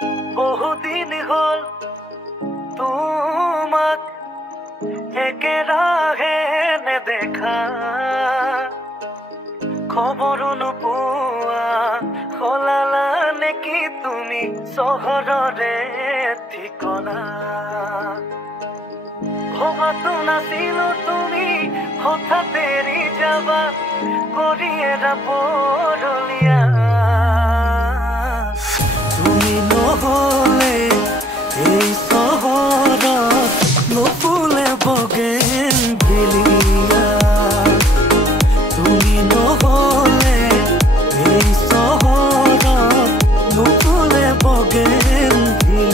বহুদিন হল তোমাক একেৰাহে নেদেখা, খবৰো নোপোৱা সলালা নেকি তুমি চহৰৰে ঠিকনা। ভবাতো নাছিলো তুমি হঠাৎ এৰি যাবা কৰি এৰা পৰলীয়া। তুমি নহলে এই চহৰত নুফুলে বগেনভিলিয়া। তুমি নহলে এই চহৰত নুফুলে বগেনভিলিয়া।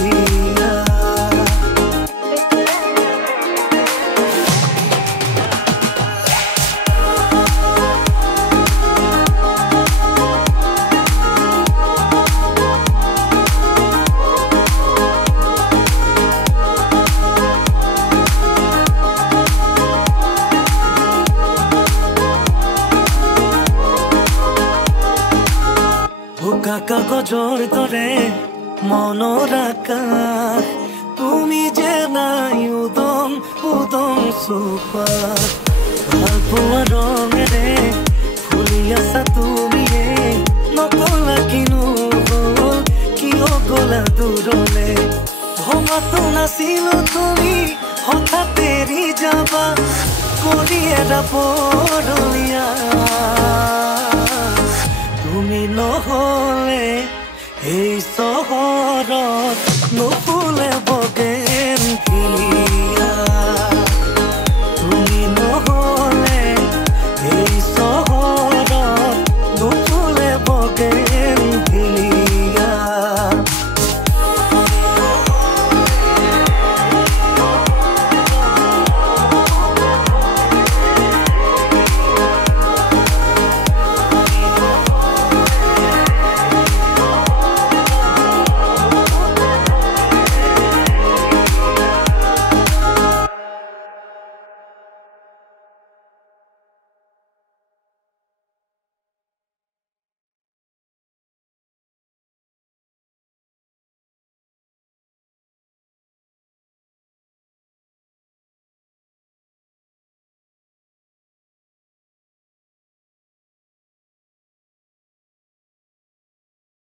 বোকা কাগজৰ দৰে মনৰ আকাশ, তুমি যে নাই উদং উদং চোপা। ভাল পোৱা ৰঙেৰে ফুলি আছা তুমিয়ে, নকলা কিনো হ'ল কিয় গলা দূৰলে। ভবাতো নাছিলো তুমি হঠাৎ এৰি যাবা কৰি এৰা পৰলীয়া। তুমি নহলে এই